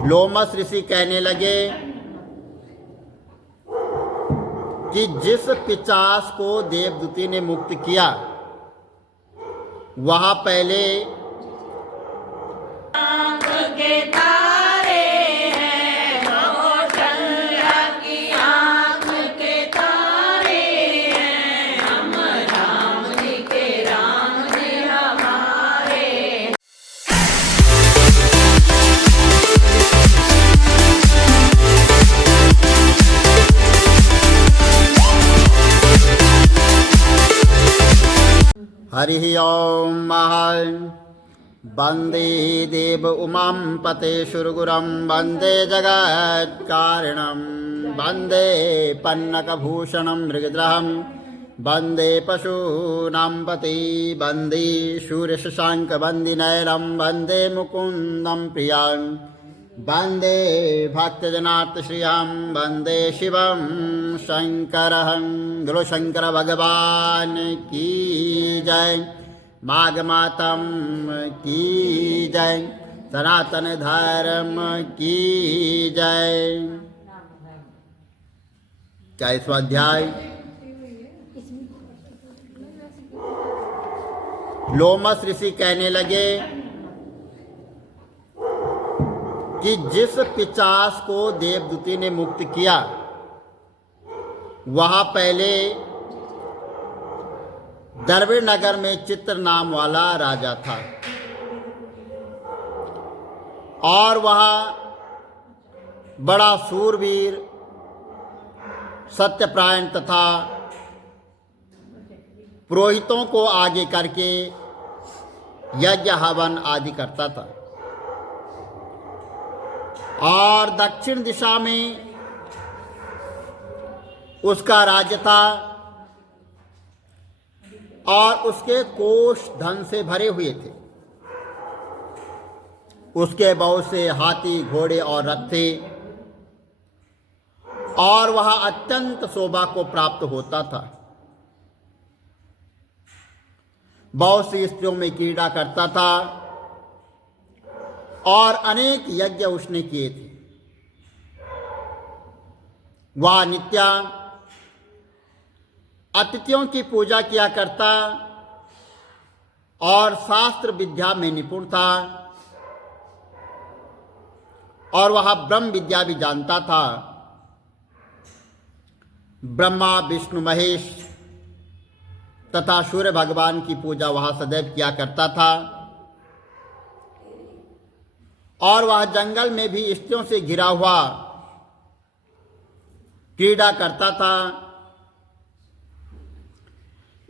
लोमस ऋषि कहने लगे कि जिस पिशाच को देवदूती ने मुक्त किया वह पहले आँख के तारे हैं, कौशल्या की आँख के तारे हैं, हम राम जी के राम जी हमारे। हरि ओम महल वंदे देव उमां पतेशुरगुरं वंदे जगत्कारणं वंदे पन्नकभूषणं मृगद्रहं वंदे पशूनां पते वंदे शूरशशाङ्कवन्दिनयनं वंदे मुकुन्दं प्रियं वंदे भक्तजनार्तश्रियं वंदे शिवं शङ्करं गुरु शंकर भगवान की जय। माघ मातम की जय। सनातन धर्म की जय। क्या स्वाध्याय लोमस ऋषि कहने लगे कि जिस पिशाच को देवदूती ने मुक्त किया वह पहले द्रविड़ नगर में चित्र नाम वाला राजा था और वह बड़ा सूरवीर सत्यपरायण तथा पुरोहितों को आगे करके यज्ञ हवन आदि करता था और दक्षिण दिशा में उसका राज्य था और उसके कोष धन से भरे हुए थे। उसके बहुत से हाथी घोड़े और रथ थे और वह अत्यंत शोभा को प्राप्त होता था। बहुत सी स्त्रियों में क्रीड़ा करता था और अनेक यज्ञ उसने किए थे। वह नित्य अतिथियों की पूजा किया करता और शास्त्र विद्या में निपुण था और वह ब्रह्म विद्या भी जानता था। ब्रह्मा विष्णु महेश तथा सूर्य भगवान की पूजा वह सदैव किया करता था और वह जंगल में भी स्त्रियों से घिरा हुआ क्रीड़ा करता था।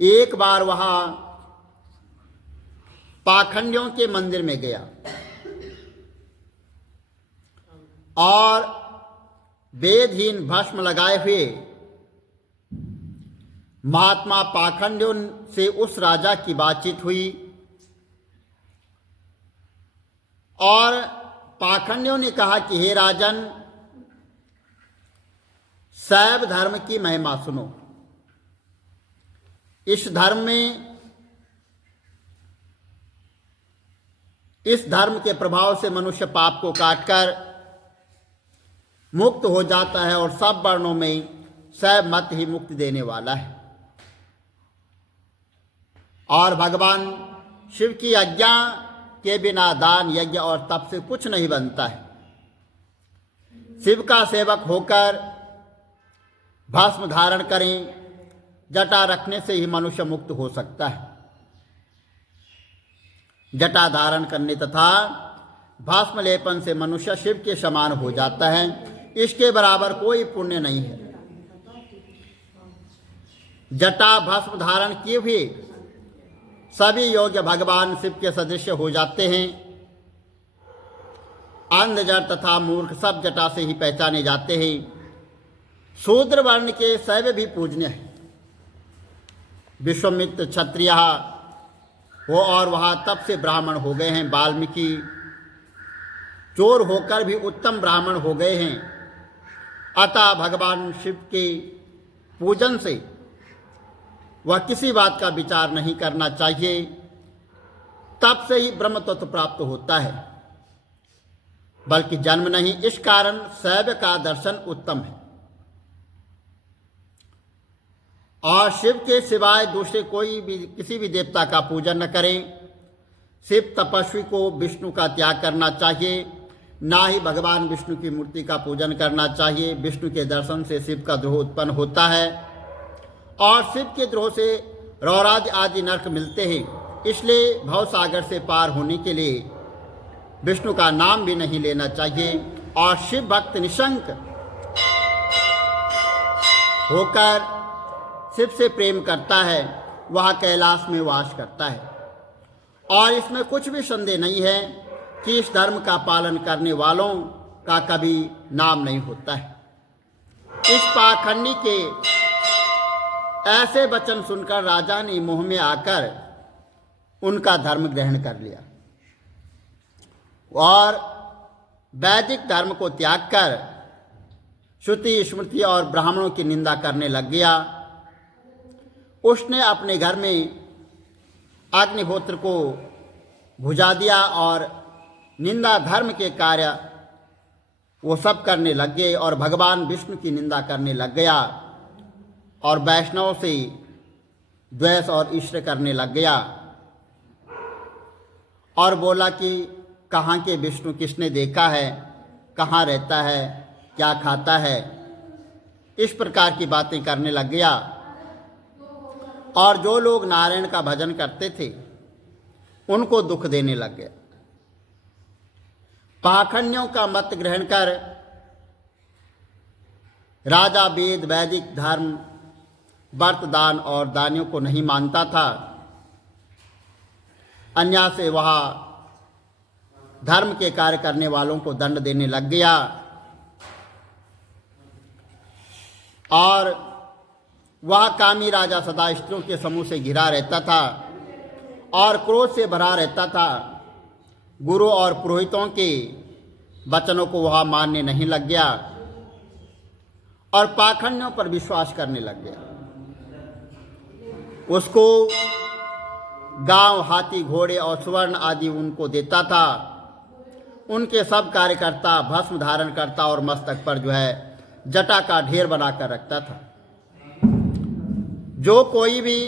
एक बार वह पाखंडियों के मंदिर में गया और वेदहीन भस्म लगाए हुए महात्मा पाखंडियों से उस राजा की बातचीत हुई और पाखंडियों ने कहा कि हे राजन, शैव धर्म की महिमा सुनो। इस धर्म के प्रभाव से मनुष्य पाप को काटकर मुक्त हो जाता है और सब वर्णों में शैव मत ही मुक्ति देने वाला है और भगवान शिव की आज्ञा के बिना दान यज्ञ और तप से कुछ नहीं बनता है। शिव का सेवक होकर भस्म धारण करें, जटा रखने से ही मनुष्य मुक्त हो सकता है। जटा धारण करने तथा भस्म लेपन से मनुष्य शिव के समान हो जाता है। इसके बराबर कोई पुण्य नहीं है। जटा भस्म धारण किए हुए सभी योग्य भगवान शिव के सदृश हो जाते हैं। अंध जड़ तथा मूर्ख सब जटा से ही पहचाने जाते हैं। शूद्र वर्ण के शैव भी पूजनीय है। विश्वामित्र क्षत्रिय हो और वह तब से ब्राह्मण हो गए हैं। वाल्मीकि चोर होकर भी उत्तम ब्राह्मण हो गए हैं। अतः भगवान शिव के पूजन से वह किसी बात का विचार नहीं करना चाहिए। तब से ही ब्रह्म तत्व प्राप्त होता है। बल्कि जन्म नहीं। इस कारण शैव का दर्शन उत्तम है। और शिव के सिवाय दूसरे कोई भी किसी भी देवता का पूजन न करें। शिव तपस्वी को विष्णु का त्याग करना चाहिए, ना ही भगवान विष्णु की मूर्ति का पूजन करना चाहिए। विष्णु के दर्शन से शिव का द्रोह उत्पन्न होता है और शिव के द्रोह से रौराज आदि नरक मिलते हैं। इसलिए भवसागर से पार होने के लिए विष्णु का नाम भी नहीं लेना चाहिए। और शिव भक्त निशंक होकर शिव से प्रेम करता है, वह कैलाश में वास करता है। और इसमें कुछ भी संदेह नहीं है कि इस धर्म का पालन करने वालों का कभी नाम नहीं होता है। इस पाखंडी के ऐसे वचन सुनकर राजा ने मोह में आकर उनका धर्म ग्रहण कर लिया और वैदिक धर्म को त्याग कर श्रुति स्मृति और ब्राह्मणों की निंदा करने लग गया। उसने अपने घर में अग्निहोत्र को बुझा दिया और निंदा धर्म के कार्य वो सब करने लग गए और भगवान विष्णु की निंदा करने लग गया और वैष्णव से द्वेष और ईर्ष्या करने लग गया और बोला कि कहाँ के विष्णु किसने देखा है, कहाँ रहता है, क्या खाता है, इस प्रकार की बातें करने लग गया। और जो लोग नारायण का भजन करते थे उनको दुख देने लग गया। पाखंडियों का मत ग्रहण कर राजा वेद वैदिक धर्म व्रत दान और दानियों को नहीं मानता था। अन्याय से वह धर्म के कार्य करने वालों को दंड देने लग गया और वह कामी राजा सदा स्त्रियों के समूह से घिरा रहता था और क्रोध से भरा रहता था। गुरु और पुरोहितों के वचनों को वह मानने नहीं लग गया और पाखंडियों पर विश्वास करने लग गया। उसको गांव, हाथी, घोड़े और सुवर्ण आदि उनको देता था। उनके सब कार्यकर्ता भस्म धारण करता और मस्तक पर जटा का ढेर बनाकर रखता था। जो कोई भी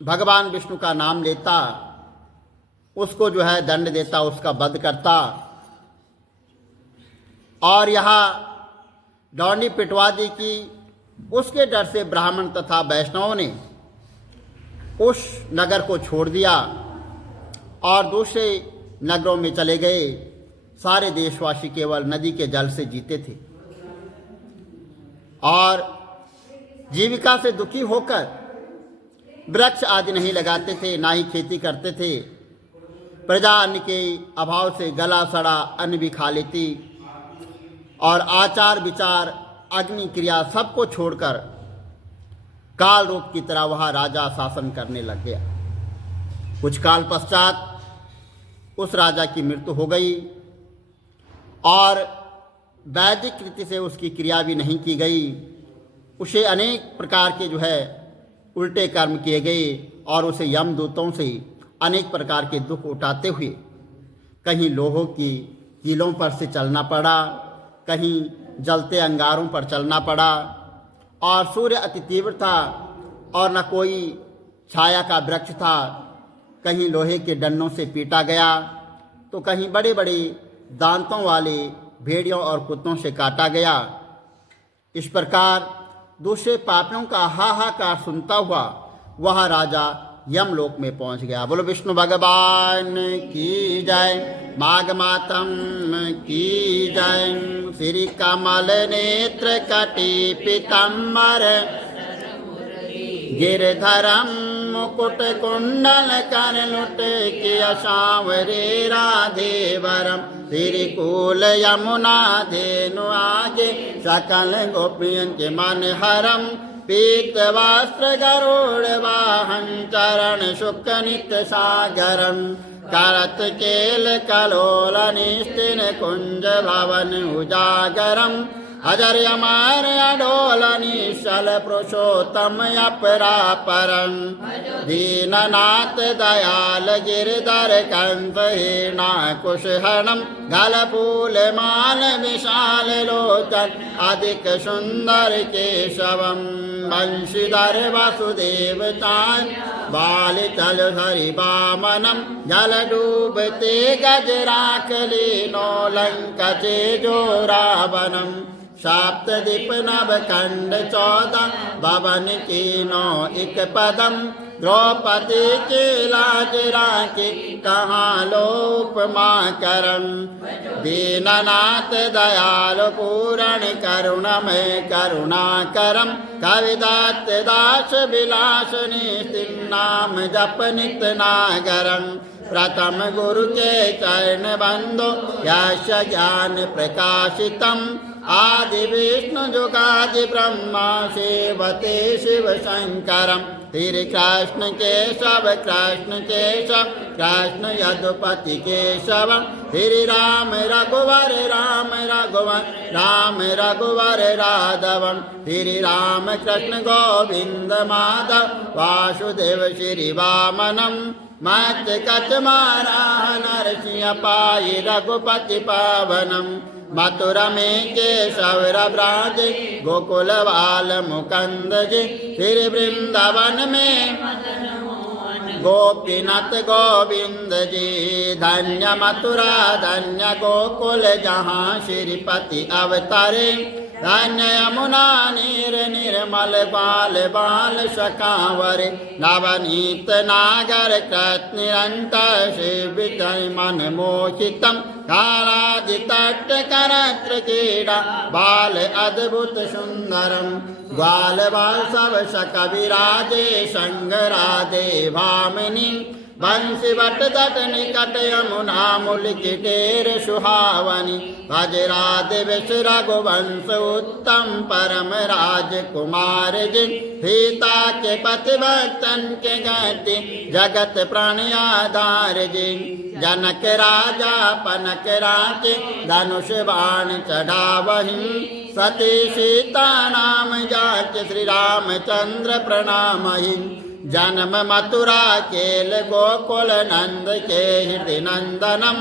भगवान विष्णु का नाम लेता उसको दंड देता, उसका वध करता। और यहाँ डौंडी पिटवा दी कि उसके डर से ब्राह्मण तथा वैष्णवों ने उस नगर को छोड़ दिया और दूसरे नगरों में चले गए। सारे देशवासी केवल नदी के जल से जीते थे और जीविका से दुखी होकर वृक्ष आदि नहीं लगाते थे, ना ही खेती करते थे। प्रजा अन्न के अभाव से गला सड़ा अन्न भी खा लेती और आचार विचार अग्नि क्रिया सबको छोड़कर काल रूप की तरह वह राजा शासन करने लग गया। कुछ काल पश्चात उस राजा की मृत्यु हो गई और वैदिक रीति से उसकी क्रिया भी नहीं की गई। उसे अनेक प्रकार के उल्टे कर्म किए गए और उसे यमदूतों से अनेक प्रकार के दुख उठाते हुए कहीं लोहों की कीलों पर से चलना पड़ा, कहीं जलते अंगारों पर चलना पड़ा और सूर्य अति तीव्र था और न कोई छाया का वृक्ष था। कहीं लोहे के डंडों से पीटा गया तो कहीं बड़े बड़े दांतों वाले भेड़ियों और कुत्तों से काटा गया। इस प्रकार दूसरे पापियों का हाहाकार सुनता हुआ वह राजा यमलोक में पहुंच गया। बोलो विष्णु भगवान की जय, माघ मातम की जय। श्री कमल नेत्र कटी पीताम्बर गिरधरम मुकुट कुंडल कर लुट किया सांवरे राधे वरम। श्रीकूल यमुना धेनु आगे सकल गोपियन के मन हरम। पीत वस्त्र गरुड़ वाहन चरण शुक नित्य सागरम। करत केल कलोल निस्तिन कुंज भवन उजागरम। अजर अमर अडोल निश्चल पुरुषोत्तम अपरापरं दीननाथ दयाल गिरधर कंस हीना कुशहरणं गलफूल माल विशाल लोचन अधिक सुंदर केशवं वंशीधर वासुदेव चाय बाल चल हरि वामनम जल डूबते गजराकलीनो लंका चेजो रावणम सप्तदीप नव खंड 14 भवन कीनो एक पदम द्रौपदी के लाज राखे कहाँ लोपमा करम दीननाथ दयाल पूरण करुणमय करुणा करम कविदात दास विलास नाम जप नित नागरम प्रथम गुरु के चरण बंदो यश ज्ञान प्रकाशितम आदि विष्णु जुगादि ब्रह्मा सेवते शिव शंकरम श्री कृष्ण केशव कृष्ण केशव कृष्ण यदुपति केशव श्री राम रघुवर राम रघुवर राम रघुवर राघवम श्री राम कृष्ण गोविंद माधव वासुदेव श्री वामनम मत कच मारा नरसिंह पाई रघुपति पावनम मथुरा में केशव ब्राज गोकुल बाल मुकंद जी फिर वृंदावन में गोपीनाथ गोविंद जी धन्य मथुरा धन्य गोकुल जहाँ श्रीपति अवतारे धन्य यमुना नीर निर्मल बाल बाल सकावर नवनीत नागर कृत निरंतर शिव मन मोहितम कालादितट करत्र क्रीड़ा बाल अद्भुत सुंदरम ग्वाल बाल सब सकविराजे संग राधे भामिनी बंसी बट दट निकट यमुना मुलिकिटेर सुहावनी भज राधे विष रघुवंश उत्तम परम राजकुमार जिन सीता के पति भक्तन के गति जगत प्राण आधार जिन जनक राजा पनक राचे धनुष बाण चढ़ावही सती सीता नाम जाच श्री रामचंद्र प्रणामहि जन्म मथुरा केल गोकुल नंद के हृदय नंदनम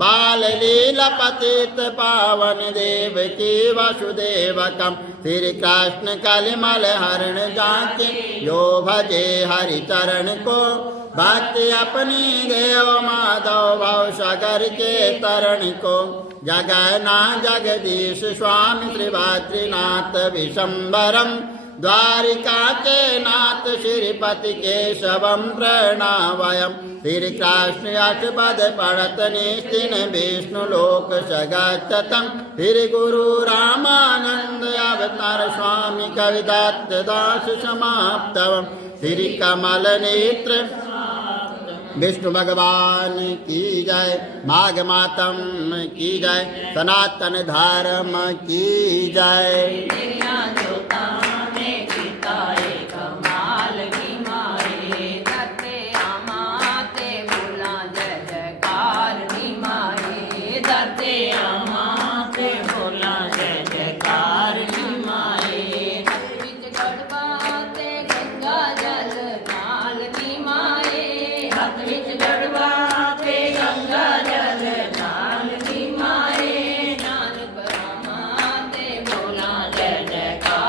बाल लीला पतित पावन देव की वसुदेवकम श्री कृष्ण कलिमल हरण जाके यो भजे हरि चरण को भक्ति अपनी देव माधव भव सागर के तरण को जगन्ना जगदीश स्वामी श्री भाद्रीनाथ विशंबरम द्वारिका के नाथ श्रीपति केशवम प्रणावयम श्री कृष्ण अष्टपद पढ़त निस्तिन विष्णु लोक सगतम श्री गुरु रामानंद अवतार स्वामी कविदत्त दास समाप्तवम श्री कमल नेत्र विष्णु भगवान की जय माघ मातम की जय सनातन धर्म की जय जय जयकार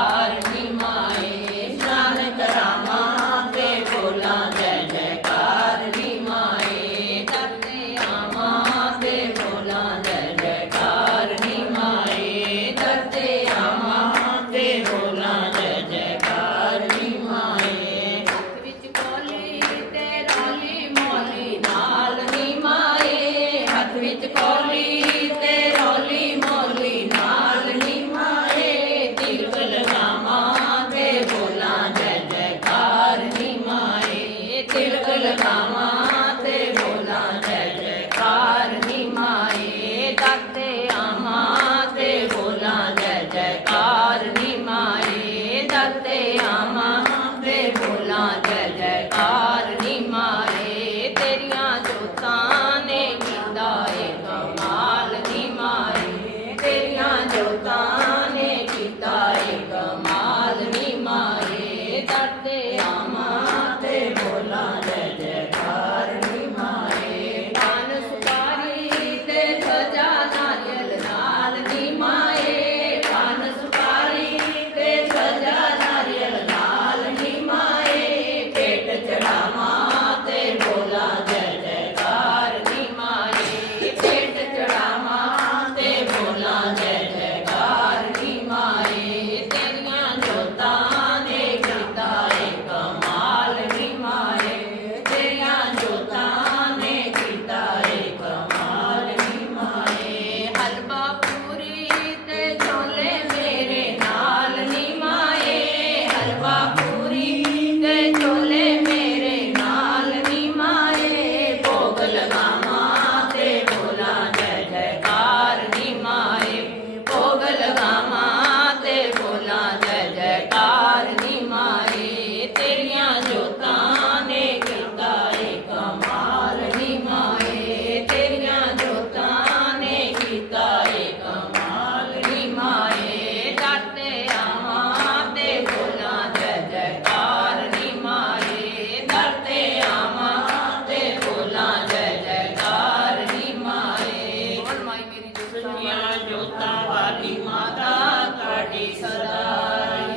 रामिया जोता वाली माता ਤੁਹਾਡੀ ਸਦਾ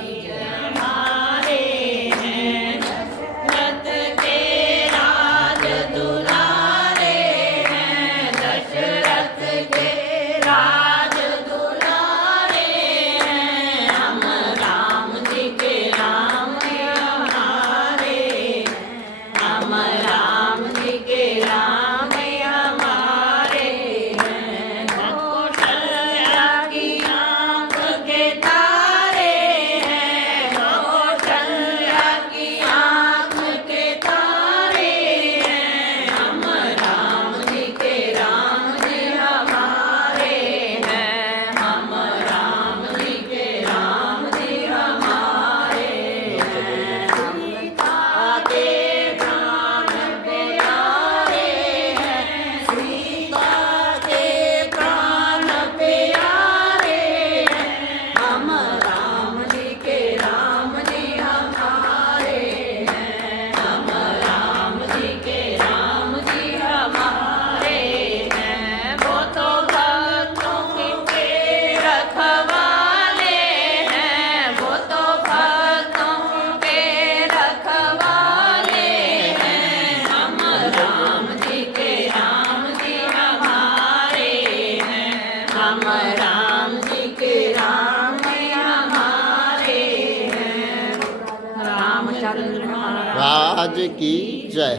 ਹੀ ਜੈ। हमारे हैं दशरथ के राज दुलारे हैं, दशरथ के राज दुलारे हैं, हम राम जी के राम हमारे हैं, हम राम जी के राम हमारे हैं। कौशल्या की आँख के तारे हैं, कौशल्या की आँख के तारे हैं, हम राम जी के राम जी हमारे हैं, हम राम जी के राम जी हमारे हैं। सीता के प्राण प्यारे हैं, सीता के प्राण प्यारे हैं, हम राम जी के राम जी हमारे हैं, हम राम जी के राम जी हमारे हैं। वो तो भक्तों के रखवाले हैं, वो तो भक्तों के रखवाले हैं, हम राम जी के राम जी हमारे हैं, हम राम जी के राम जी हमारे हैं। रामचंद्र महाराज राज की जय।